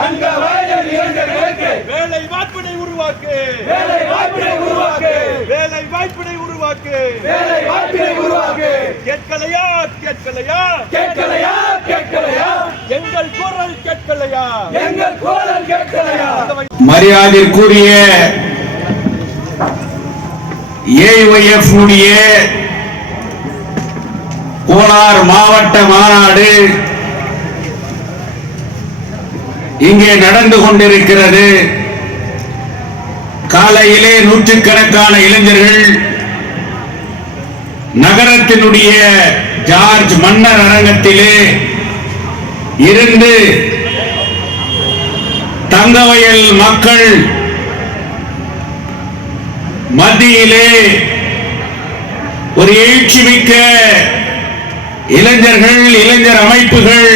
தங்க வயல் இளைஞர்களுக்கு வேலை வாய்ப்பினை உருவாக்கு, வேலை வாய்ப்பினை உருவாக்கு, வேலை வாய்ப்பினை உருவாக்கு, வேலை வாய்ப்பினை உருவாக்கு. கேட்கலையா கேட்கலையா கேட்கலையா கேட்கலையா எங்கள் குரல் கேட்கலையா, எங்கள் குரல் கேட்கலையா. மரியாதைக்குரிய ஏஒய்எஃப் கோலார் மாவட்ட மாநாடு இங்கே நடந்து கொண்டிருக்கிறது. காலையிலே நூற்றுக்கணக்கான இளைஞர்கள் நகரத்தினுடைய ஜார்ஜ் மன்னர் அரங்கத்திலே இருந்து தங்கவயல் மக்கள் மத்தியிலே ஒரு எழுச்சிமிக்க இளைஞர்கள், இளைஞர் அமைப்புகள்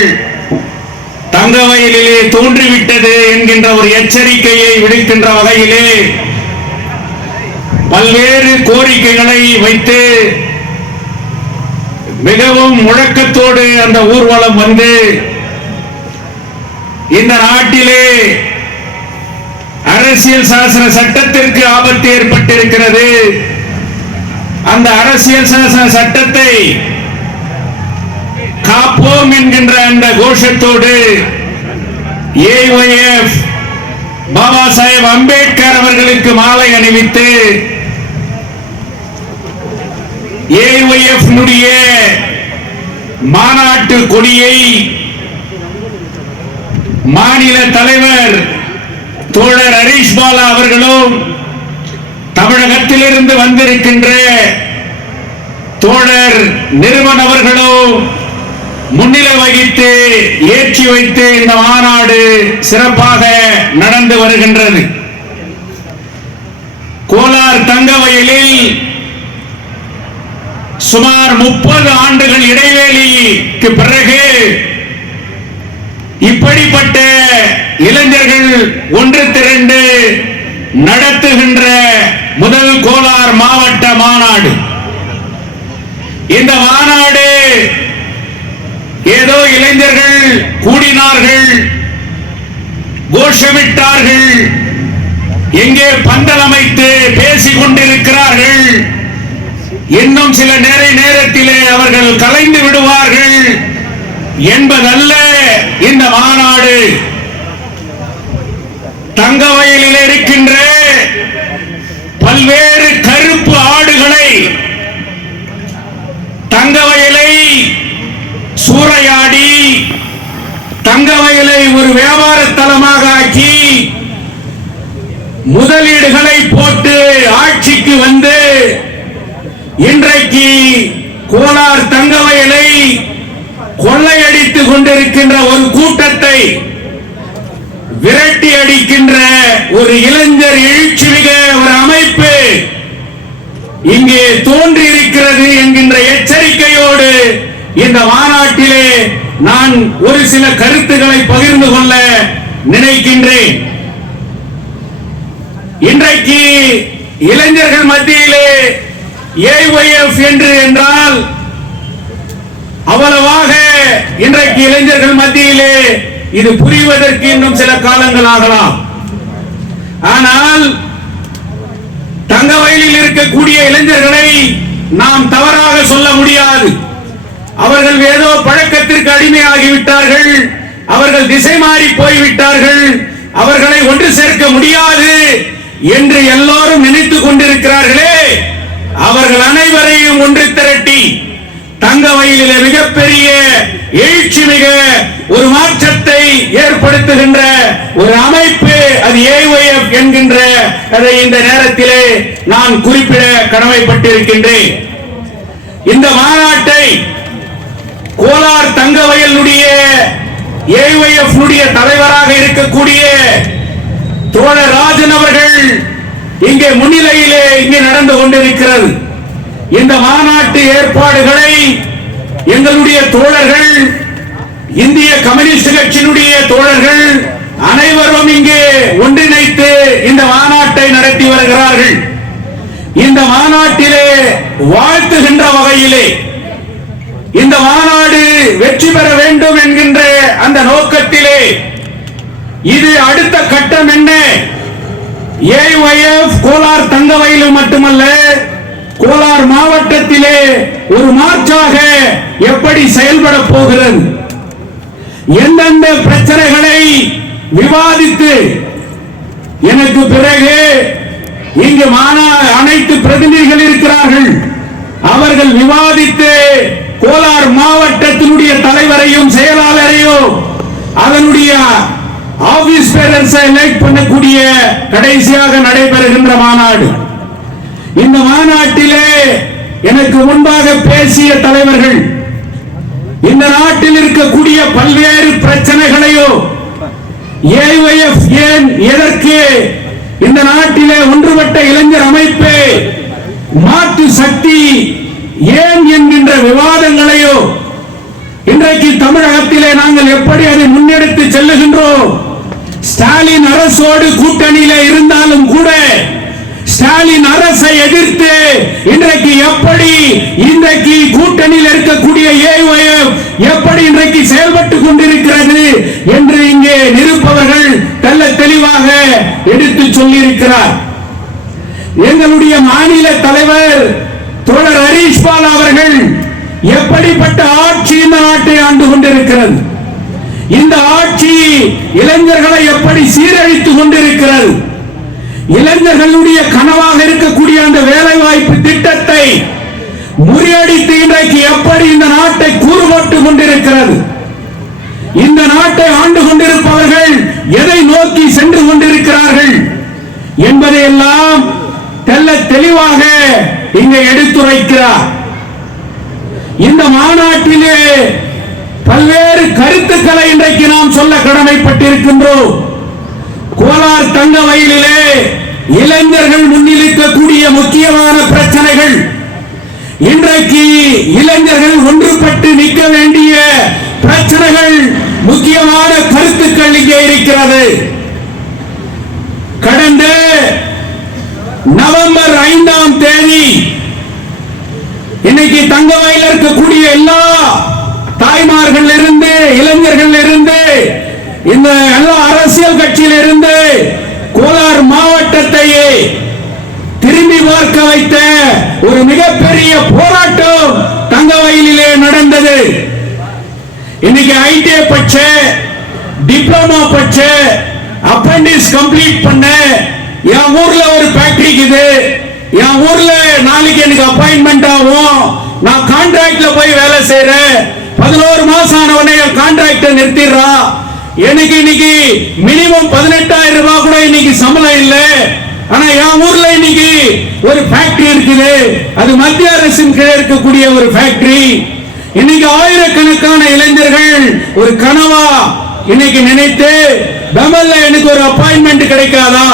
தங்கவயலிலே தோன்றிவிட்டது என்கின்ற ஒரு எச்சரிக்கையை விடுக்கின்ற வகையிலே பல்வேறு கோரிக்கைகளை வைத்து மிகவும் முழக்கத்தோடு அந்த ஊர்வலம் வந்து இந்த நாட்டிலே அரசியல் சாசன சட்டத்திற்கு ஆபத்து ஏற்பட்டிருக்கிறது. அந்த அரசியல் சாசன சட்டத்தை காப்போம் என்கின்ற அந்த கோஷத்தோடு ஏஒய்எஃப் பாபா சாஹேப் அம்பேத்கர் அவர்களுக்கு மாலை அணிவித்து ஏஒய்எஃப் மாநாட்டு கொடியை மாநில தலைவர் தோழர் ஹரீஷ் பாலா அவர்களும் தமிழகத்திலிருந்து வந்திருக்கின்ற தோழர் நிறுவன் அவர்களும் முன்னிலை வகித்து ஏற்றி வைத்து இந்த மாநாடு சிறப்பாக நடந்து வருகின்றது. கோலார் தங்கவயலில் சுமார் 30 ஆண்டுகள் இடைவேளைக்கு பிறகு இப்படிப்பட்ட இளைஞர்கள் ஒன்று திரண்டு நடத்துகின்ற முதல் கோலார் மாவட்ட மாநாடு. இந்த மாநாடு ஏதோ இளைஞர்கள் கூடினார்கள், கோஷமிட்டார்கள், எங்கே பந்தல் அமைத்து பேசிக் கொண்டிருக்கிறார்கள், இன்னும் சில நேரத்திலே அவர்கள் கலைந்து விடுவார்கள் என்பதல்ல இந்த மாநாடு. தங்கவயலில் இருக்கின்ற பல்வேறு கருப்பு ஆடுகளை தங்கவயலை சூறையாடி தங்கவயலை ஒரு வியாபார தலமாக ஆக்கி முதலீடுகளை போட்டு ஆட்சிக்கு வந்து இன்றைக்கு கோலார் தங்கவயலை கொள்ளையடித்துக் கொண்டிருக்கின்ற ஒரு கூட்டத்தை விரட்டி அடிக்கின்ற ஒரு இளைஞர் எழுச்சிமிக ஒரு அமைப்பு இங்கே தோன்றி இருக்கிறது என்கின்ற எச்சரிக்கையோடு இந்த மாநாட்டிலே நான் ஒரு சில கருத்துக்களை பகிர்ந்து கொள்ள நினைக்கின்றேன். இன்றைக்கு இளைஞர்கள் மத்தியிலே ஏஒய்எஃப் என்றால் அவ்வளவாக இன்றைக்கு இளைஞர்கள் மத்தியிலே இது புரிவதற்கு இன்னும் சில காலங்கள் ஆகலாம். ஆனால் தங்கவயலில் இருக்கக்கூடிய இளைஞர்களை நாம் தவறாக சொல்ல முடியாது. அவர்கள் ஏதோ பழக்கத்திற்கு அடிமையாகிவிட்டார்கள், அவர்கள் திசை மாறி போய்விட்டார்கள், அவர்களை ஒன்று சேர்க்க முடியாது என்று எல்லோரும் நினைத்துக் கொண்டிருக்கிறார்களே, அவர்கள் அனைவரையும் ஒன்று திரட்டி தங்கவயலிலே மிகப்பெரிய எழுச்சி மிக ஒரு மாற்றத்தை ஏற்படுத்துகின்ற ஒரு அமைப்பு அது ஏஒய்எஃப் என்கின்ற அதை இந்த நேரத்திலே நான் குறிப்பிட கடமைப்பட்டிருக்கின்றேன். இந்த மாநாட்டை கோலார் தங்கவயலுடைய ஏஒய்எஃப் தலைவராக இருக்கக்கூடிய தோழர் ராஜன் அவர்கள் இங்கே முன்னிலையிலே இங்கே நடந்து கொண்டிருக்கிறது. இந்த மாநாட்டு ஏற்பாடுகளை எங்களுடைய தோழர்கள், இந்திய கம்யூனிஸ்ட் கட்சியினுடைய தோழர்கள் அனைவரும் இங்கே ஒன்றிணைத்து இந்த மாநாட்டை நடத்தி வருகிறார்கள். இந்த மாநாட்டிலே வாழ்த்துகின்ற வகையிலே இந்த மாநாடு வெற்றி பெற வேண்டும் என்கின்ற அந்த நோக்கத்திலே இது அடுத்த கட்டம் என்ன? ஏஒய்எஃப் கோலார் தங்கவயலில் மட்டுமல்ல, கோலார் மாவட்டத்திலே ஒரு மாற்றாக எப்படி செயல்பட போகிறது? எந்தெந்த பிரச்சனைகளை விவாதித்து எனக்கு பிறகு இங்கு அனைத்து பிரதிநிதிகள் இருக்கிறார்கள், அவர்கள் விவாதித்து கோலார் மாவட்டத்தினுடைய தலைவரையும் செயலாளரையும் அதனுடைய ஆபீஸ் பேரன்ஸை எலெக்ட் பண்ணக்கூடிய கடைசியாக நடைபெறுகின்ற மாநாடு. இந்த மாநாட்டிலே எனக்கு முன்பாக பேசிய தலைவர்கள் இந்த நாட்டில் இருக்கக்கூடிய பல்வேறு பிரச்சனைகளையோ ஏஒய்எஃப் ஏன் எதற்கு இந்த நாட்டிலே ஒன்றுபட்ட இளைஞர் அமைப்பு மாற்று சக்தி ஏன் என்கின்ற விவாதங்களையோ இன்றைக்கு தமிழகத்திலே நாங்கள் எப்படி அதை முன்னெடுத்து செல்லுகின்றோம், ஸ்டாலின் அரசோடு கூட்டணியிலே இருந்தாலும் கூட ஸ்டாலின் அரசை எதிர்த்து இன்றைக்கு எப்படி இன்றைக்கு கூட்டணியில் இருக்கக்கூடிய ஏஒய்எஃப் எப்படி இன்றைக்கு செயல்பட்டுக் கொண்டிருக்கிறது என்று இங்கே நிரூபவர்கள் தெல்ல தெளிவாக எடுத்து சொல்லியிருக்கிறார். எங்களுடைய மாநில தலைவர் தோழர் ஹரீஷ் பால் அவர்கள் எப்படிப்பட்ட ஆட்சி இந்த நாட்டை ஆண்டு கொண்டிருக்கிறது, இந்த ஆட்சி இளைஞர்களை எப்படி சீரழித்துக் கொண்டிருக்கிறது, இளைஞர்களுடைய கனவாக இருக்கக்கூடிய அந்த வேலை வாய்ப்பு திட்டத்தை முறியடித்து இன்றைக்கு எப்படி இந்த நாட்டை கூறுபட்டுக் கொண்டிருக்கிறது, இந்த நாட்டை ஆண்டு கொண்டிருப்பவர்கள் எதை நோக்கி சென்று கொண்டிருக்கிறார்கள் என்பதையெல்லாம் தெல்ல தெளிவாக இங்கே எடுத்துரைக்கிறார். இந்த மாநாட்டிலே பல்வேறு கருத்துக்களை இன்றைக்கு நாம் சொல்ல கடமைப்பட்டிருக்கின்றோம். கோலார் தங்கவயலிலே இளைஞர்கள் முன்னிலைக்கக்கூடிய முக்கியமான பிரச்சனைகள், இன்றைக்கு இளைஞர்கள் ஒன்றுபட்டு நிற்க வேண்டிய பிரச்சனைகள், முக்கியமான கருத்துக்கள் இங்கே இருக்கிறது. கடந்த நவம்பர் 5ஆம் தேதி இன்னைக்கு தங்கவயலில் இருக்கக்கூடிய எல்லா தாய்மார்கள் இருந்து இளைஞர்கள் இருந்து இந்த எல்லா அரசியல் கட்சியில் இருந்து கோலார் மாவட்டத்தையே திரும்பி பார்க்க வைத்த ஒரு மிகப்பெரிய போராட்டம் தங்கவயலிலே நடந்தது. இன்னைக்கு ஐடிஐ பட்ச டிப்ளமா பட்ச அப்ரெண்டிஸ் கம்ப்ளீட் பண்ண என் ஊர்ல ஒரு ஃபேக்டரி இருக்குது, என் ஊர்ல நாளைக்கு எனக்கு அப்பாயின்மெண்ட் ஆகும், நான் கான்ட்ராக்ட்ல போய் வேலை செய்யறேன், 11 மாசம் ஆனவனே என் கான்ட்ராக்ட நிறுத்திடுறா, எனக்கு இன்னைக்கு மினிமம் 18,000 ரூபாய் கூட இன்னைக்கு சம்பளம் இல்ல, ஆனா என் ஊர்ல இன்னைக்கு ஒரு ஃபேக்டரி இருக்குது, அது மத்திய அரசின் கீழே இருக்கக்கூடிய ஒரு ஃபேக்டரி. இன்னைக்கு ஆயிரக்கணக்கான இளைஞர்கள் ஒரு கனவா இன்னைக்கு நினைத்து பெமல்ல எனக்கு ஒரு அப்பாயின்மெண்ட் கிடைக்காதா,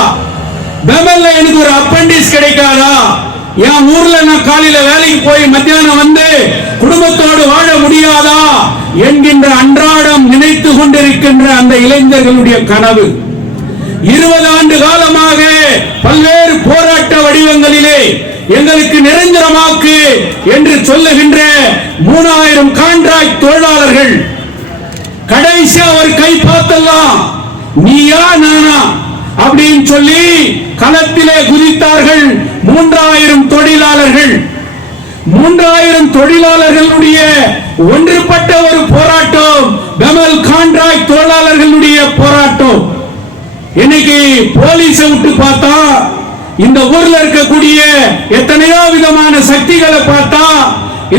பெமல்ல எனக்கு ஒரு அப்ரெண்டிஸ் கிடைக்காதா, என் ஊர்ல நான் காலையில வேலைக்கு போய் மத்தியானம் வந்து குடும்பத்தோடு வாழ முடியாதா என்கின்ற அன்றாடம் நினைத்து கொண்டிருக்கின்ற அந்த இளைஞர்களுடைய கனவு 20 ஆண்டு காலமாக பல்வேறு போராட்ட வடிவங்களிலே எங்களுக்கு நிரந்தரமாக்கு என்று சொல்லுகின்ற 3000 கான்ட்ராக்ட் தொழிலாளர்கள் கடைசியா ஒரு கை பார்த்தலாம், நீயா நானா அப்படின்னு சொல்லி களத்திலே குதித்தார்கள். 3000 தொழிலாளர்கள், 3000 தொழிலாளர்களுடைய ஒன்றுபட்ட ஒரு போராட்டம், பெமல் கான்ட்ராக்ட் தொழிலாளர்களுடைய போராட்டம். இன்னைக்கு போலீஸை விட்டு பார்த்தா இந்த ஊர்ல இருக்கக்கூடிய எத்தனையோ விதமான சக்திகளை பார்த்தா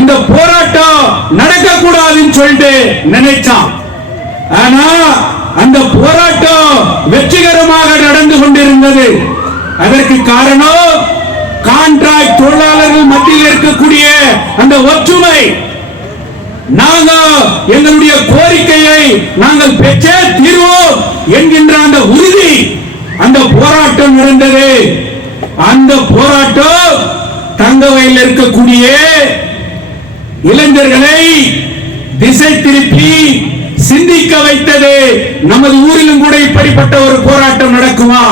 இந்த போராட்டம் நடக்க கூடாதுன்னு சொல்லிட்டு நினைச்சான். ஆனா அந்த போராட்டம் வெற்றிகரமாக நடந்து கொண்டிருந்தது. அதற்கு காரணம் கான்ட்ராக்ட் தொழிலாளர்கள் மத்தியில் இருக்கக்கூடிய அந்த ஒற்றுமை. நாங்கள் எங்களுடைய கோரிக்கையை நாங்கள் பெற்றே தீர்வோம் என்கின்ற அந்த உறுதி, அந்த போராட்டம் நடந்தது. அந்த போராட்டம் தங்கவயலில் இருக்கக்கூடிய இளைஞர்களை திசை திருப்பி சிந்திக்க வைத்தது. நமது ஊரிலும் கூட இப்படிப்பட்ட ஒரு போராட்டம் நடக்குமா?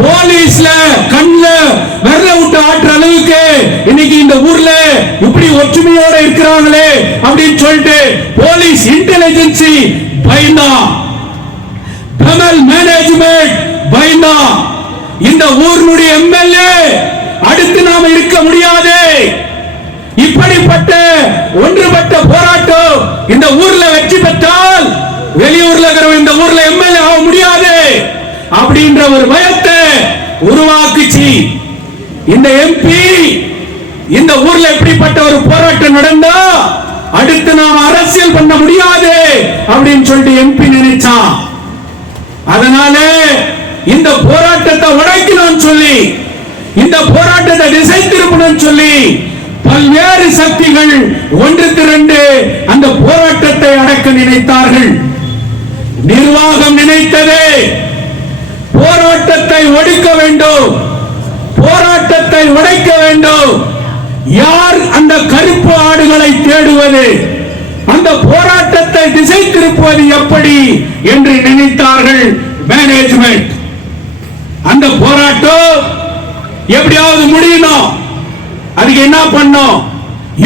போலீஸ்ல கண்ணுல விரல விட்டு ஆட்டுற அளவுக்கு இன்னைக்கு இந்த ஊர்ல இப்படி ஒற்றுமையோட இருக்கிறாங்களே அப்படின்னு சொல்லிட்டு போலீஸ் இன்டெலிஜென்சி பயந்தான். கமல் மேனேஜ்மெண்ட் பயந்தா இந்த ஊரினுடைய எம்எல்ஏ அடுத்து நாம இருக்க முடியாது. இப்படிப்பட்ட ஒன்றுபட்ட போராட்டம் இந்த ஊர்ல வெற்றி பெற்றால் வெளியூர்ல இருக்கிற இந்த ஊர்ல எம்எல்ஏ ஆக முடியாது அப்படின்ற ஒரு பயத்தை உருவாக்குச்சு. இந்த எம்பி இந்த ஊர்ல எப்படிப்பட்ட ஒரு போராட்டம் நடந்தா அடுத்து நாம் அரசியல் பண்ண முடியாது அப்படின்னு சொல்லிட்டு எம்பி நினைச்சான். அதனால இந்த போராட்டத்தை உடைக்கணும்னு சொல்லி, இந்த போராட்டத்தை திசை திருப்பணும்னு சொல்லி பல்வேறு சக்திகள் ஒன்று திரண்டு அந்த போராட்டத்தை அடக்க நினைத்தார்கள். நிர்வாகம் நினைத்தது போராட்டத்தை ஒடுக்க வேண்டும், போராட்டத்தை உடைக்க வேண்டும். யார் அந்த கருப்பு ஆடுகளை தேடுவது, அந்த போராட்டத்தை திசை திருப்புவது எப்படி என்று நினைத்தார்கள் மேனேஜ்மெண்ட். அந்த போராட்டம் எப்படியாவது முடியணும், அதுக்கு என்ன பண்ணோம்?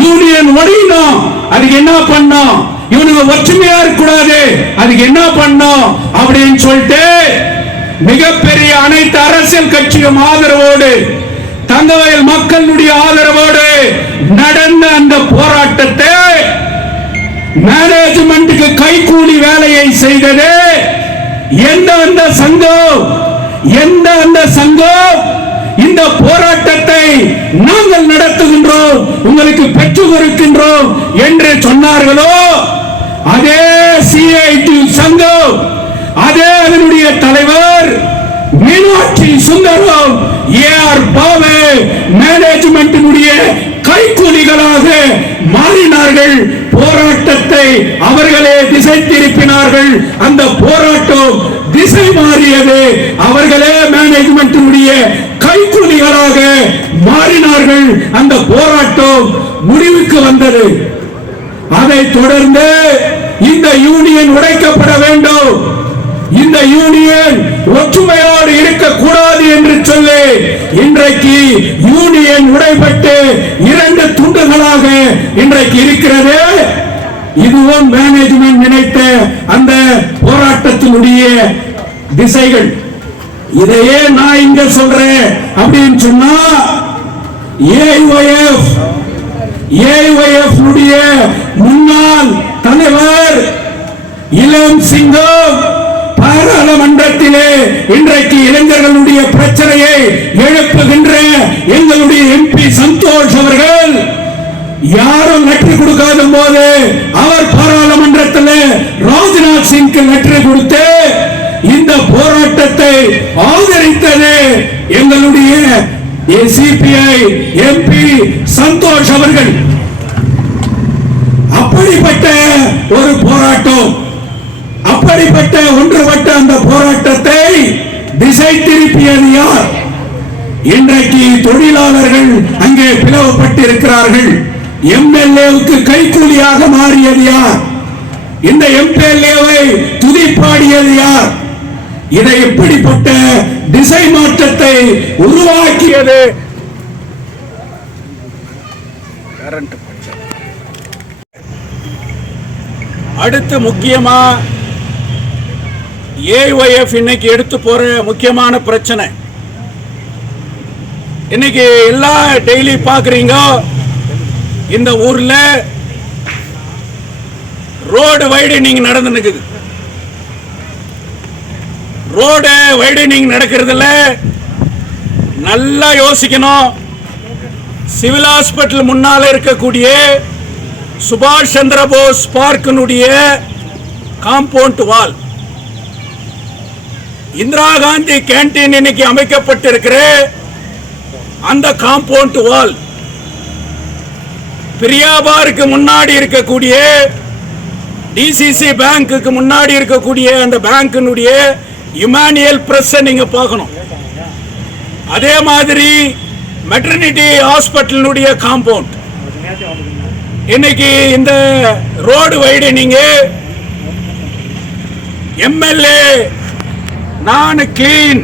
யூனியன் ஒழியணும், அதுக்கு என்ன பண்ணோம்? இவனுங்க ஒற்றுமையா இருக்கக்கூடாது, அதுக்கு என்ன பண்ணோம் அப்படின்னு சொல்லிட்டு மிகப்பெரிய அனைத்து அரசியல் கட்சியும் ஆதரவோடு, தங்கவயல் மக்களுடைய ஆதரவோடு நடந்த அந்த போராட்டத்தை மேனேஜ்மெண்ட்டுக்கு கைகூலி வேலையை செய்தது எந்த சங்கம், எந்த சங்கம் இந்த போராட்டத்தை நாங்கள் நடத்துகின்றோம், உங்களுக்கு பெற்றுக் கொடுக்கின்றோம் என்று சொன்னார்களோ அதே சிஐடி சங்கம், அதே அதனுடைய தலைவர் மீனாட்சி சுந்தரம், ஏஆர் பாவே மேனேஜ்மெண்டினுடைய கைக்கூலிகளாக மாறினார்கள். போராட்டத்தை அவர்களே திசை திருப்பினார்கள். அந்த போராட்டம் திசை மாறியது. அவர்களே மேனேஜ்மெண்டினுடைய கைக்கூலிகளாக மாறினார்கள். அந்த போராட்டம் முடிவுக்கு வந்தது. அதை தொடர்ந்து இந்த யூனியன் உடைக்கப்பட வேண்டும், இந்த யூனியன் ஒற்றுமையோடு இருக்கக்கூடாது என்று சொல்லி இன்றைக்கு யூனியன் உடைபட்டு 2 துண்டுகளாக இன்றைக்கு இருக்கிறது. இதுவும் மேனேஜ்மெண்ட் நினைத்த அந்த போராட்டத்தினுடைய திசைகள். இதையே நான் இங்க சொல்றேன் அப்படின்னு சொன்னா ஏஐஒய்எஃப் முன்னாள் தலைவர் இளம் சிங்கம் பாராளுமன்றத்திலே இன்றைக்கு இளைஞர்களுடைய பிரச்சனையை எழுப்புகின்ற எங்களுடைய எம்பி சந்தோஷ் அவர்கள் யாரும் லெட்டர் கொடுக்காத போது அவர் பாராளுமன்றத்தில் ராஜ்நாத் சிங்க்கு லெட்டர் கொடுத்து இந்த போராட்டத்தை ஆதரித்தது எங்களுடைய சிபிஐ எம்பி சந்தோஷ் அவர்கள். அப்படிப்பட்ட ஒரு போராட்டம், அப்படிப்பட்ட ஒன்றுபட்ட அந்த போராட்டத்தை திசை திருப்பியது யார்? இன்றைக்கு தொழிலாளர்கள் அங்கே பிளவுபட்டிருக்கிறார்கள். எம்எல்ஏவுக்கு கைக்கூலியாக மாறியது யார்? இந்த எம்எல்ஏவை துதிப்பாடியது யார்? இதை எப்படிப்பட்ட திசை மாற்றத்தை உருவாக்கியது? அடுத்து முக்கியமா ஏஐஒய்எஃப் இன்னைக்கு எடுத்து போற முக்கியமான பிரச்சனை, இன்னைக்கு எல்லாம் டெய்லி பாக்குறீங்க, இந்த ஊர்ல ரோடு வைடனிங் நடந்துனுக்குது. ரோடு வைடனிங் நடக்கிறதுல நல்லா யோசிக்கணும். சிவில் ஹாஸ்பிட்டல் முன்னால இருக்கக்கூடிய சுபாஷ் சந்திர போஸ் பார்க்கினுடைய compound wall, Indira Gandhi canteen இன்னைக்கு அமைக்கப்பட்டிருக்கிற அந்த காம்பவுண்ட் வால், பிரியாபாருக்கு முன்னாடி இருக்கக்கூடிய டிசிசி பேங்க்குக்கு முன்னாடி இருக்கக்கூடிய அந்த பேங்கினுடைய இமானுவேல் பிரஸ் நீங்க பார்க்கணும். அதே மாதிரி மெட்டர்னிட்டி ஹாஸ்பிட்டலுடைய காம்பவுண்ட், இன்னைக்கு இந்த ரோடு வைடனிங் எம்எல்ஏ நான் கிளீன்,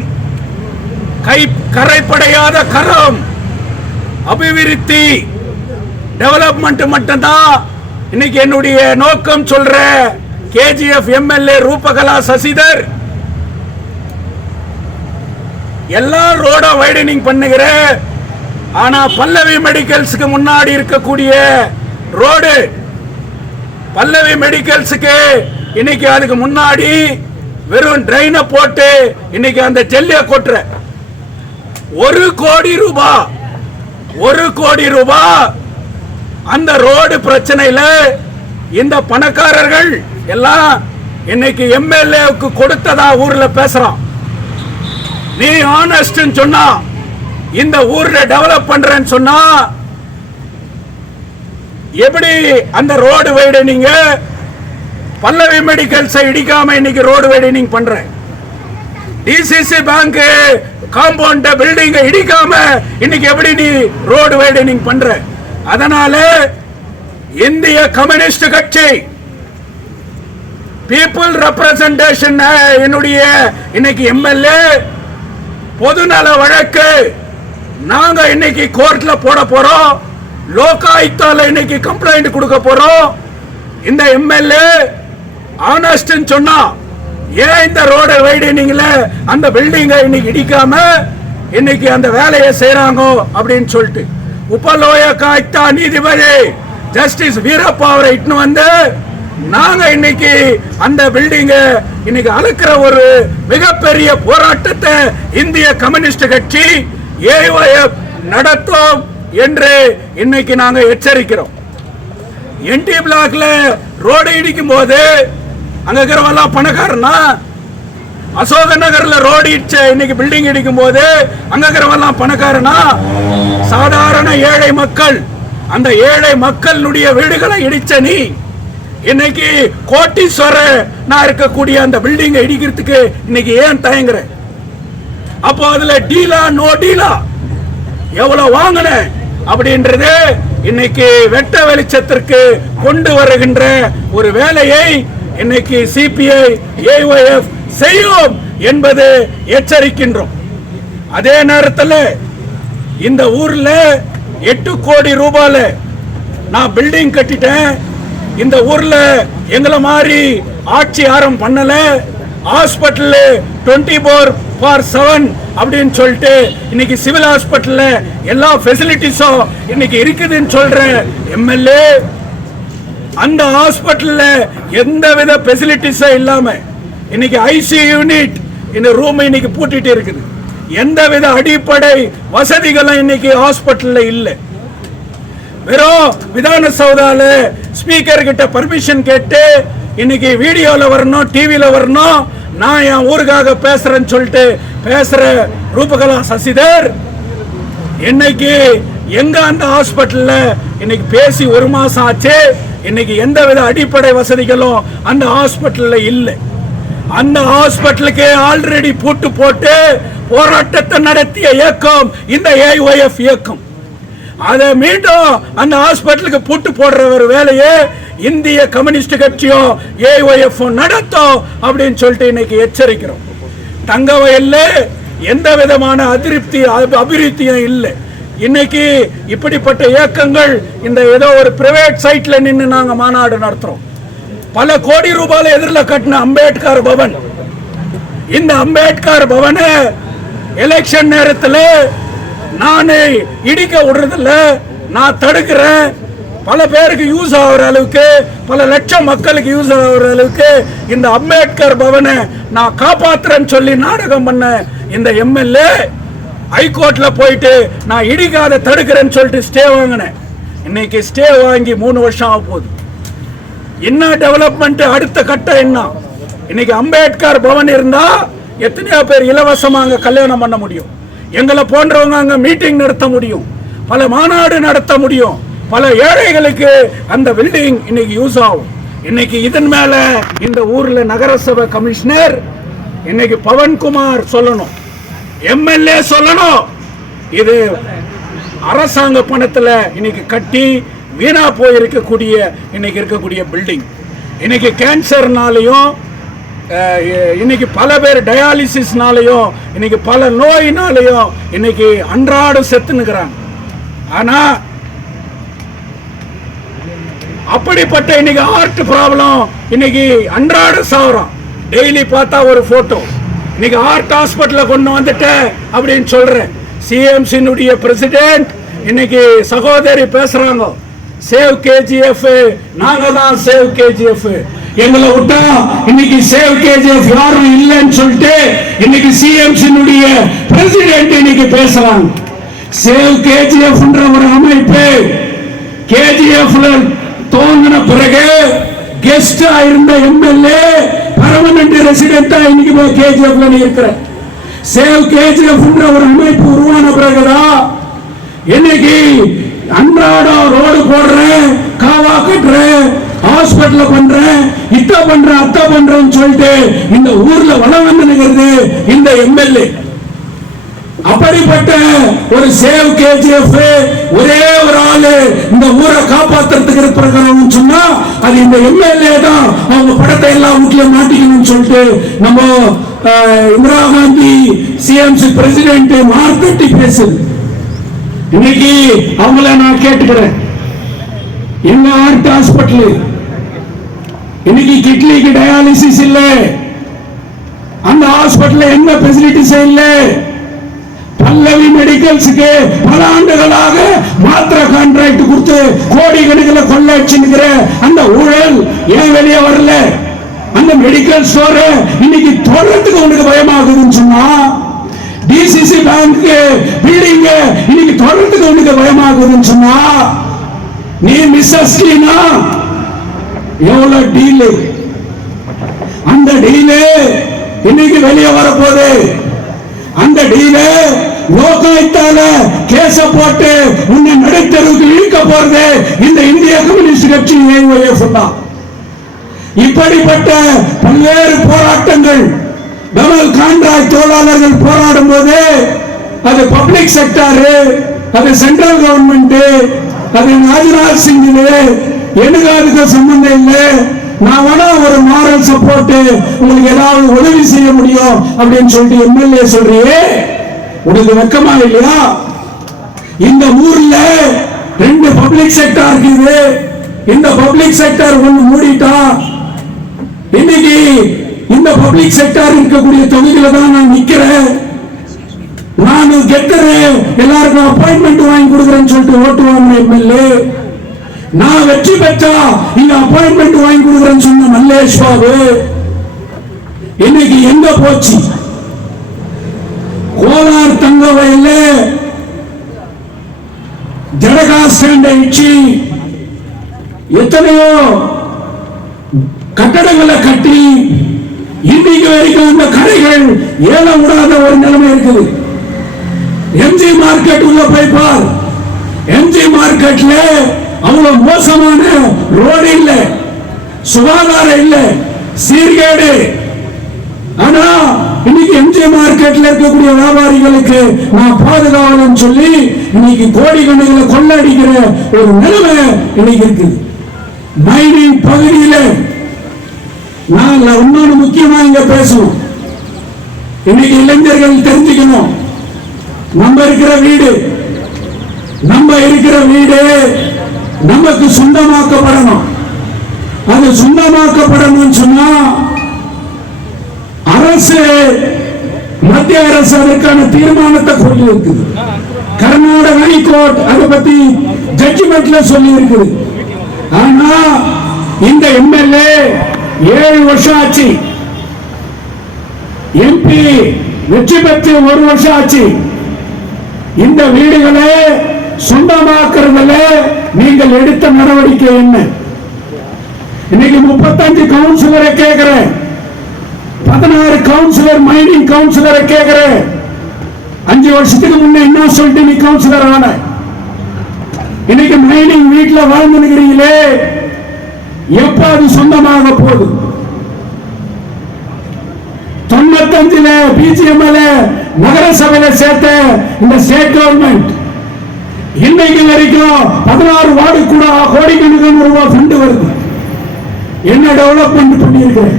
கரைப்படையாத கரம், அபிவிருத்தி டெவலப்மெண்ட் மட்டும்தான் இன்னைக்கு என்னுடைய நோக்கம் சொல்ற. கேஜிஎஃப் எம்எல்ஏ ரூபகலா சசிதர் எல்லாம் ரோட வைடனிங் பண்ணுகிற, ஆனா பல்லவி மெடிக்கல்ஸ்க்கு முன்னாடி இருக்கக்கூடிய ரோடு, பல்லவி மெடிக்கல்ஸுக்கு இன்னைக்கு அதுக்கு முன்னாடி வெறும் ட்ரைனை போட்டு இன்னைக்கு அந்த ஜெல்லிய கொட்டுற. 1 கோடி ரூபாய், 1 கோடி ரூபாய் அந்த ரோடு பிரச்சனையில இந்த பணக்காரர்கள் எல்லாம் இன்னைக்கு எம்எல்ஏவுக்கு கொடுத்ததா ஊர்ல பேசுறான். நீ ஆனஸ்ட் சொன்னா, இந்த ஊர்ல டெவலப் பண்றேன்னு சொன்னா எப்படி அந்த ரோடு வைடனிங் பல்லவி மெடிக்கல்ஸ் இடிக்காம இன்னைக்கு ரோடு வைடனிங் பண்றேன்? டிசிசி பேங்க் காம்பவுண்ட் பில்டிங் இடிக்காம இன்னைக்கு எப்படி நீ ரோடு வைடனிங் பண்ற? அதனால இந்திய கம்யூனிஸ்ட் கட்சி பீப்புள் ரெப்ரசன்டேஷன் என்னுடைய இன்னைக்கு எம்எல்ஏ பொதுநல வழக்கு நாங்க இன்னைக்கு கோர்ட்ல போட போறோம். லோகாயுக்தால இன்னைக்கு கம்ப்ளைண்ட் கொடுக்க போறோம். இந்த எம்எல்ஏ ஆனஸ்ட் சொன்னா ஏன் இந்த ரோடு வைடனிங்ல அந்த பில்டிங்க இன்னைக்கு இடிக்காம இன்னைக்கு அந்த வேலையை செய்யறாங்க அப்படின்னு சொல்லிட்டு உபலோகாயுக்தா நீதிபதி ஜஸ்டிஸ் வீரப்பா அவரை இட்டுன்னு வந்து நாங்க இன்னைக்கு அந்த பில்டிங்க இன்னைக்கு அழுக்கிற ஒரு மிகப்பெரிய போராட்டத்தை இந்திய கம்யூனிஸ்ட் கட்சி ஏஐஎஃப் நடத்தும் என்று இன்னைக்கு நாங்க எச்சரிக்கிறோம். என்டி பிளாக்ல ரோடு இடிக்கும் போது அங்க இருக்கிறவெல்லாம் பணக்காரனா? அசோக நகர்ல ரோடு இடிச்ச இன்னைக்கு பில்டிங் இடிக்கும் போது அங்க இருக்கிறவெல்லாம் பணக்காரனா? சாதாரண ஏழை மக்கள், அந்த ஏழை மக்களுடைய வீடுகளை இடிச்ச நீ இன்னைக்கு கோட்டீஸ்வரர் நான் இருக்கக்கூடிய அந்த பில்டிங்கை இடிக்கிறதுக்கு இன்னைக்கு ஏன் தயங்குற? அப்போ அதுல டீலா நோ டீலா எவ்வளவு வாங்கின அப்படின்றது இன்னைக்கு வெட்ட வெளிச்சத்திற்கு கொண்டு வருகின்ற ஒரு வேலையை இன்னைக்கு சிபிஐ ஏஐஎஃப் செய்யும் என்பது எச்சரிக்கின்றோம். அதே நேரத்தில் இந்த ஊர்ல 8 கோடி ரூபாயில நான் பில்டிங் கட்டிட்டேன். இந்த ஊர்ல எங்களை மாதிரி ஆட்சி யாரும் பண்ணல. ஹாஸ்பிட்டல் 24/7 அப்படின்னு சொல்லிட்டு இன்னைக்கு சிவில் ஹாஸ்பிட்டல்ல எல்லா ஃபெசிலிட்டிஸும் இன்னைக்கு இருக்குதுன்னு சொல்ற எம்எல்ஏ அந்த ஹாஸ்பிட்டல்ல எந்தவித ஃபெசிலிட்டிஸும் இல்லாம இன்னைக்கு ஐசியூ யூனிட் இந்த ரூம் இன்னைக்கு பூட்டிட்டு இருக்குது. எந்தவித அடிப்படை வசதிகளும் இன்னைக்கு ஹாஸ்பிட்டல்ல இல்லை. வெறும் விதான சௌதால ஸ்பீக்கர் கிட்ட பர்மிஷன் கேட்டு இன்னைக்கு வீடியோல வரணும், டிவில வரணும், நான் என் ஊருக்காக பேசுறேன்னு சொல்லிட்டு பேசுற ரூபகலா சசிதர் இன்னைக்கு எங்க அந்த ஹாஸ்பிட்டல்ல இன்னைக்கு பேசி 1 மாசம் ஆச்சு. இன்னைக்கு எந்தவித அடிப்படை வசதிகளும் அந்த ஹாஸ்பிட்டல்ல இல்லை. அந்த ஹாஸ்பிட்டலுக்கு ஆல்ரெடி பூட்டு போட்டு போராட்டத்தை நடத்திய இயக்கம் இந்த ஏஐஎஃப் இயக்கம். அதை மீண்டும் அந்த ஹாஸ்பிட்டலுக்கு பூட்டு போடுற ஒரு வேலையை இந்திய கம்யூனிஸ்ட் கட்சியும் ஏஐஎஃப் நடத்தும் அப்படின்னு சொல்லிட்டு இன்னைக்கு எச்சரிக்கிறோம். தங்க வயல்ல எந்த விதமான அதிருப்தி அபிவிருத்தியும் இல்லை. இன்னைக்கு இப்படிப்பட்ட இயக்கங்கள் இந்த ஏதோ ஒரு பிரைவேட் சைட்ல நின்று நாங்க மாநாடு நடத்துறோம். பல கோடி ரூபாயில எதிரில் கட்டின அம்பேத்கர் பவன், இந்த அம்பேத்கர் பவனை எலெக்ஷன் நேரத்தில் நான் இடிக்க விடுறதில்ல, நான் தடுக்கிறேன். பல பேருக்கு யூஸ் ஆகிற அளவுக்கு, பல லட்சம் மக்களுக்கு யூஸ் ஆகிற அளவுக்கு இந்த அம்பேத்கர் பவனை நான் காப்பாத்துறேன்னு சொல்லி நாடகம் பண்ண இந்த எம்எல்ஏ ஹைகோர்ட்ல போயிட்டு நான் இடிக்காத தடுக்கிறேன்னு சொல்லிட்டு ஸ்டே வாங்கினேன். இன்னைக்கு ஸ்டே வாங்கி 3 வருஷம் ஆக போகுது. என்ன டெவலப்மெண்ட், அடுத்த கட்டம் என்ன? இன்னைக்கு அம்பேத்கர் பவன் இருந்தா எத்தனையோ பேர் இலவசமா அங்க கல்யாணம் பண்ண முடியும், எங்களை போன்றவங்க அங்க மீட்டிங் நடத்த முடியும், பல மாநாடு நடத்த முடியும், பல ஏழைகளுக்கு அந்த பில்டிங் இன்னைக்கு யூஸ் ஆகும். இன்னைக்கு இதன் மேல இந்த ஊர்ல நகரசபை கமிஷனர் இன்னைக்கு பவன்குமார் சொல்லணும், எம்எல்ஏ சொல்லணும், இது அரசாங்க பணத்துல இன்னைக்கு கட்டி வீணா போயிருக்கக்கூடிய இன்னைக்கு இருக்கக்கூடிய பில்டிங். இன்னைக்கு கேன்சர்னாலையும் இன்னைக்கு பல பேர் டயாலிசிஸ்னாலையும் இன்னைக்கு பல நோயினாலையும் இன்னைக்கு அன்றாடம் செத்துனுக்குறாங்க. ஆனா அப்படிப்பட்ட இன்னைக்கு ஹார்ட் ப்ராப்ளம் இன்னைக்கு அன்றாட சாவரம். டெய்லி பார்த்தா ஒரு போட்டோ, இன்னைக்கு ஹார்ட் ஹாஸ்பிட்டல கொண்டு வந்துட்ட அப்படின்னு சொல்றேன். சிஎம்சியினுடைய பிரசிடென்ட் இன்னைக்கு சகோதரி பேசுறாங்க, சேவ் கேஜிஎஃப், நாங்க தான் சேவ் கேஜிஎஃப், எங்களை விட்டா இன்னைக்கு சேவ் கேஜிஎஃப் யாரும் இல்லைன்னு சொல்லிட்டு இன்னைக்கு சிஎம்சியினுடைய பிரசிடென்ட் இன்னைக்கு பேசுறாங்க. சேவ் கேஜிஎஃப்ன்ற ஒரு அமைப்பு கேஜிஎஃப்ல தோங்கின பிறகு கெஸ்டா இருந்த எம்எல்ஏ பெர்மனன்ட் ரெசிடென்டா இன்னைக்கு கேஜிஎஃப்ல இருக்கிற சேவ் கேஜிஎஃப்ன்ற ஒரு அமைப்பு உருவான பிறகுதான் இன்னைக்கு அன்றாடம் ரோடு போடுறேன், காவா கட்டுறேன், ஹாஸ்பிட்டல் பண்றேன், இத்த பண்றேன், அத்த பண்றேன்னு சொல்லிட்டு இந்த ஊர்ல வளம் வந்து இந்த எம்எல்ஏ. அப்படிப்பட்ட ஒரு சேவ் கேஜிஎஃப் ஒரே ஒரு ஆளு இந்த ஊரை காப்பாத்துறதுக்கு இருக்கிறவங்க சொன்னா அது இந்த எம்எல்ஏ தான். அவங்க படத்தை எல்லாம் வீட்டுல மாட்டிக்கணும்னு சொல்லிட்டு நம்ம இந்திரா காந்தி சிஎம்சி பிரசிடென்ட் மார்த்தட்டி பேசுது. இன்னைக்கு அவங்கள நான் கேட்டுக்கிறேன், எங்க ஹார்ட் ஹாஸ்பிட்டல் இன்னைக்கு கிட்னிக்கு டயாலிசிஸ் இல்ல, அந்த ஹாஸ்பிட்டல் என்ன ஃபெசிலிட்டிஸ் இல்ல. பல்லவி மெடிக்கல்ஸுக்கு பல ஆண்டுகளாக மாத்திரை கான்ட்ராக்ட் கொடுத்து கோடி கணக்கில் கொள்ளையடிச்சுக்கிற அந்த ஊழல் ஏன் வெளியே வரல? அந்த மெடிக்கல் ஸ்டோர் இன்னைக்கு தொடர்றதுக்கு உனக்கு பயமாகுதுன்னு சொன்னா, டிசிசி பேங்க் பில்டிங் இன்னைக்கு தொடர்றதுக்கு உனக்கு பயமாகுதுன்னு சொன்னா, நீ மிஸ்ஸஸ் கிளீனா எவ்வளவு டீல், அந்த டீல் இன்னைக்கு வெளியே வரப்போகுது. அந்த டீல லோகாயுக்தால கேஸ போட்டு உன்னை நடுத்தருவுக்கு இழுக்க போறது இந்த இந்திய கம்யூனிஸ்ட் கட்சி ஏஐஎஃப் தான். இப்படிப்பட்ட பல்வேறு போராட்டங்கள் டபுள் கான்ட்ராக்ட் தொழிலாளர்கள் போராடும் போது அது பப்ளிக் செக்டார், அது சென்ட்ரல் கவர்மெண்ட், அது ராஜ்நாத் சிங், எனக்கு அதுக்கு சம்பந்தம் இல்லை. நான் வேணா ஒரு மாரல் சப்போர்ட் உங்களுக்கு ஏதாவது உதவி செய்ய முடியும் அப்படின்னு சொல்லிட்டு எம்எல்ஏ சொல்றியே, உனக்கு வெக்கமா இல்லையா? இந்த ஊர்ல 2 பப்ளிக் செக்டார் இருக்குது, இந்த பப்ளிக் செக்டார் ஒன்று மூடிட்டா இன்னைக்கு இந்த பப்ளிக் செக்டார் இருக்கக்கூடிய தொகுதியில தான் நான் நிக்கிறேன். நான் கெட்டுறேன், எல்லாருக்கும் அப்பாயின்மெண்ட் வாங்கி கொடுக்குறேன்னு சொல்லிட்டு ஓட்டு வாங்கின எம்எல்ஏ, நான் வெற்றி பெற்றா இங்க அப்பாயின்மெண்ட் வாங்கி கொடுக்குறேன்னு சொன்ன மல்லேஷ் பாபு இன்னைக்கு எங்க போச்சு? கோலார் தங்க வயல்ல ஜடகா ஸ்டாண்ட் ஆயிடுச்சு, எத்தனையோ கட்டடங்களை கட்டி இன்னைக்கு வரைக்கும் அந்த கடைகள் ஏலம் விடாத ஒரு நிலைமை இருக்குது. எம்ஜி மார்க்கெட் உள்ள போய் பார், எம்ஜி மார்க்கெட்ல அவ்வளவு மோசமான ரோடு இல்ல, சுகாதாரம் இல்ல, சீர்கேடு. ஆனா இன்னைக்கு எம்ஜி மார்க்கெட்ல இருக்கக்கூடிய வியாபாரிகளுக்கு நான் பாதுகாவலன்னு சொல்லி இன்னைக்கு கோடிக்கணக்கில் கொள்ளடிக்கிற ஒரு நிலைமை இன்னைக்கு இருக்குது. மைனிங் பகுதியில நான் இன்னொரு முக்கியமா இங்க பேசுவோம். இன்னைக்கு இளைஞர்கள் தெரிஞ்சுக்கணும், நம்ம இருக்கிற வீடு நமக்கு சொந்தமாக்கப்படணும். அது சொந்தமாக்கப்படணும் சொன்னா அரசு, மத்திய அரசு அதற்கான தீர்மானத்தை கொண்டு இருக்குது. கர்நாடக ஹைகோர்ட் அதை பத்தி ஜட்ஜ்மெண்ட்ல சொல்லி இருக்குது. ஆனா இந்த எம்எல்ஏ 7 வருஷம் ஆச்சு, எம்பி வெற்றி பெற்று 1 வருஷம் ஆச்சு. இந்த வீடுகளை சொந்தமாக்குறதுல நீங்கள் எடுத்த நடவடிக்கை என்ன? இன்னைக்கு 35 கவுன்சிலரை கேட்கிறேன், 16 கவுன்சிலர் மைனிங் கவுன்சிலரை கேட்கிறேன். 5 வருஷத்துக்கு முன்ன என்ன சொல்லிட்டு நீ கவுன்சிலர் ஆன? இன்னைக்கு மைனிங் வீட்டுல வாழ்ந்துக்கிறீங்களே, எப்ப அது சொந்தமாக போகுது? 95 பிஜிஎம்எல் நகரசபையில சேர்த்த இந்த ஸ்டேட் கவர்மெண்ட் இன்னைக்கு வரைக்கும் 16 வார்டு கூட கோடிக்கணக்கான ரூபாய் ஃபண்ட் வருது. என்ன டெவலப்மெண்ட் பண்ணியிருக்கிறேன்,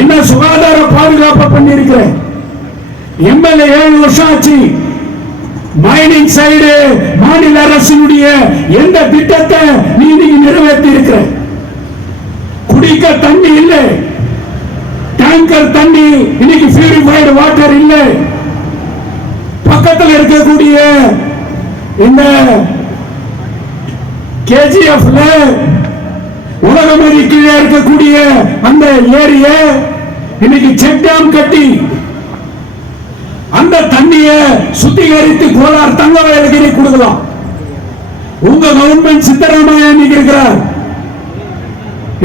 என்ன சுகாதார பாதுகாப்பு பண்ணியிருக்கிறேன். எம்எல்ஏ 7 வருஷம் ஆச்சு. மைனிங் சைடு மாநில அரசினுடைய எந்த திட்டத்தை நீ இன்னைக்கு நிறைவேற்றி இருக்கிற? குடிக்க தண்ணி இல்லை, டேங்கர் தண்ணி இன்னைக்கு பியூரிஃபைடு வாட்டர் இல்லை. பக்கத்தில் இருக்கக்கூடிய இந்த கேஜிஎஃப்ல உலகமதி கீழே இருக்கக்கூடிய அந்த ஏரிய இன்னைக்கு செக் டேம் கட்டி அந்த தண்ணியை சுத்திகரித்து கோலார் தங்க வயலுக்கு கொடுக்கலாம். உங்க கவர்மெண்ட் சித்தராமையா இன்னைக்கு இருக்கிறார்.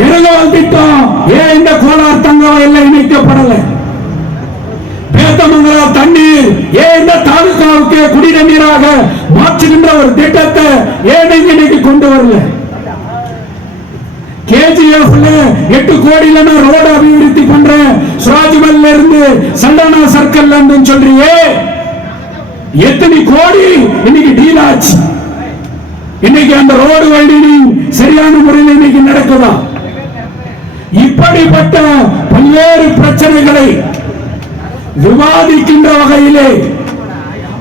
இறங்கல் திட்டம் ஏன் இந்த கோலார் தங்க வயல்ல இணைக்கப்படலை? பேத்தமங்கலா தண்ணீர் ஏன் இந்த தாலுகாவுக்கு குடிநீராக மாற்றுகின்ற ஒரு திட்டத்தை ஏன் இன்னைக்கு கொண்டு வரல? கேஜிஎஃப்ல 8 கோடியில நான் ரோடு அபிவிருத்தி பண்றேன், சுராஜ்மல்ல இருந்து சண்டானா சர்க்கிள் இருந்து சொல்றியே, எத்தனை கோடி இன்னைக்கு டீல் ஆச்சு? இன்னைக்கு அந்த ரோடு வைடனிங் சரியான முறையில் இன்னைக்கு நடக்குதா? இப்படிப்பட்ட பல்வேறு பிரச்சனைகளை விவாதிக்கின்ற வகையிலே,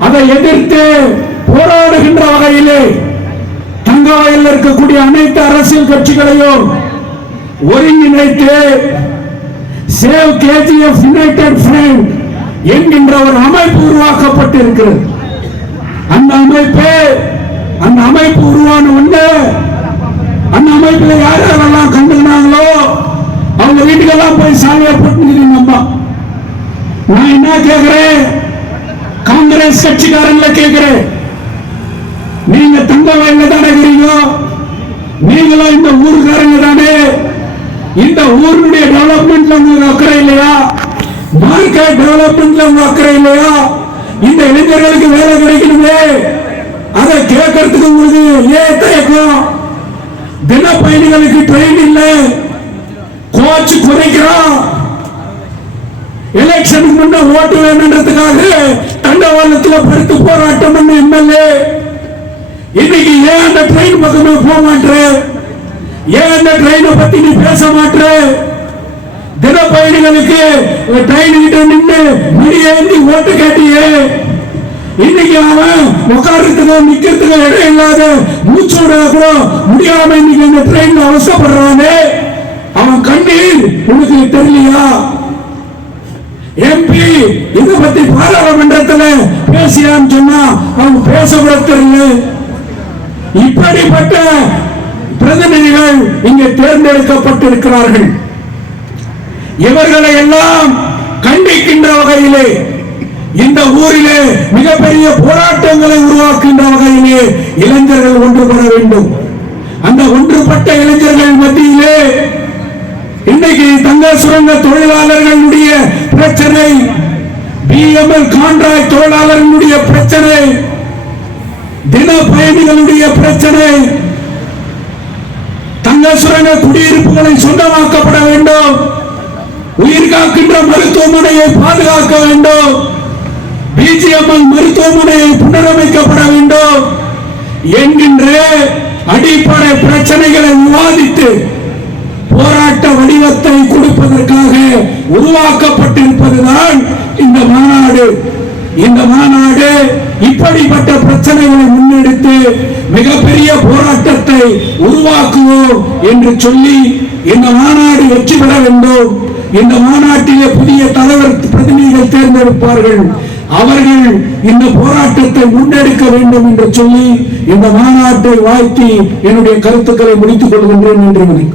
அதை எதிர்த்து போராடுகின்ற வகையிலே தங்கவயலில் இருக்கக்கூடிய அனைத்து அரசியல் கட்சிகளையும் ஒருங்கிணைத்து சேவ் கேஜிஎஃப் யுனைடெட் ஃப்ரண்ட் என்கின்ற ஒரு அமைப்பு உருவாக்கப்பட்டிருக்கிறது. அந்த அமைப்பு உருவான உண்டு. அந்த அமைப்பில் யார் யாரெல்லாம் கண்டுனாங்களோ அவங்க வீட்டுக்கெல்லாம் போய் சாலையை போட்டு. நான் என்ன கேட்கிறேன், காங்கிரஸ் கட்சிக்காரங்களை கேட்கிறேன், நீங்க தங்க வயல்ல தானே இருக்கிறீங்க, நீங்களும் இந்த ஊருக்காரங்க தானே, இந்த ஊருடைய டெவலப்மெண்ட்ல உங்களுக்கு அக்கறை இல்லையா? மார்க்கெட் டெவலப்மெண்ட்ல உங்களுக்கு அக்கறை இல்லையா? இந்த இளைஞர்களுக்கு வேலை கிடைக்கணுமே, அதை கேட்கறதுக்கு உங்களுக்கு ஏன் தயக்கம்? தின பயணிகளுக்கு ட்ரெயின் இல்லை, கோச் குறைக்கிறான், எலெக்ஷனுக்கு முன்ன ஓட்டு வேணுன்றதுக்காக தண்டவாளத்தில் படுத்து போராட்டம் பண்ண எம்எல்ஏ இன்னைக்கு ஏன் அந்த ட்ரெயின் பக்கமே போக மாட்டேற? ஏன் அந்த ட்ரெயினை பத்தி நீ பேச மாட்டேற? தின பயணிகளுக்கு ட்ரெயின் கிட்ட நின்று மணியேந்தி ஓட்டு கேட்டியே, இன்னைக்கு அவன் உட்கார்றதுக்கு நிக்கிறதுக்கு இடம் இல்லாத மூச்சு விட கூட முடியாம இன்னைக்கு இந்த ட்ரெயின்ல அவசரப்படுறானே, அவன் கண்ணீர் உனக்கு தெரியலையா? எம்பி இதை பத்தி பாராளுமன்றத்தில் பேசியான்னு சொன்னா அவங்க பேசக்கூட தெரியல. இப்படிப்பட்ட பிரதிநிதிகள் இங்கே தேர்ந்தெடுக்கப்பட்டிருக்கிறார்கள். இவர்களை எல்லாம் கண்டிக்கின்ற வகையிலே இந்த ஊரிலே மிகப்பெரிய போராட்டங்களை உருவாக்குகின்ற வகையிலே இளைஞர்கள் ஒன்றுபட வேண்டும். அந்த ஒன்றுபட்ட இளைஞர்கள் மத்தியிலே இன்னைக்கு தங்க சுரங்க தொழிலாளர்களுடைய பிரச்சனை, பிஎம்எல் கான்ட்ராக்ட் தொழிலாளர்களுடைய பிரச்சனை, தின பயணிகளுடைய பிரச்சனை, தங்க சுரங்க குடியிருப்புகளை சொந்தமாக்கப்பட வேண்டும், உயிர் காக்கின்ற மருத்துவமனையை பாதுகாக்க வேண்டும், பிஜிஎம்எல் மருத்துவமனையை புனரமைக்கப்பட வேண்டும் என்கின்ற அடிப்படை பிரச்சனைகளை விவாதித்து போராட்ட வடிவத்தை கொடுப்பதற்காக உருவாக்கப்பட்டிருப்பதுதான் இந்த மாநாடு. இந்த மாநாடு இப்படிப்பட்ட பிரச்சனைகளை முன்னெடுத்து மிகப்பெரிய போராட்டத்தை உருவாக்குவோம் என்று சொல்லி இந்த மாநாடு வெற்றி பெற வேண்டும். இந்த மாநாட்டிலே புதிய தலைவர் பிரதிநிதிகள் தேர்ந்தெடுப்பார்கள். அவர்கள் இந்த போராட்டத்தை முன்னெடுக்க வேண்டும் என்று சொல்லி இந்த மாநாட்டை வாழ்த்தி என்னுடைய கருத்துக்களை முடித்துக் கொள்கின்றேன். நன்றி.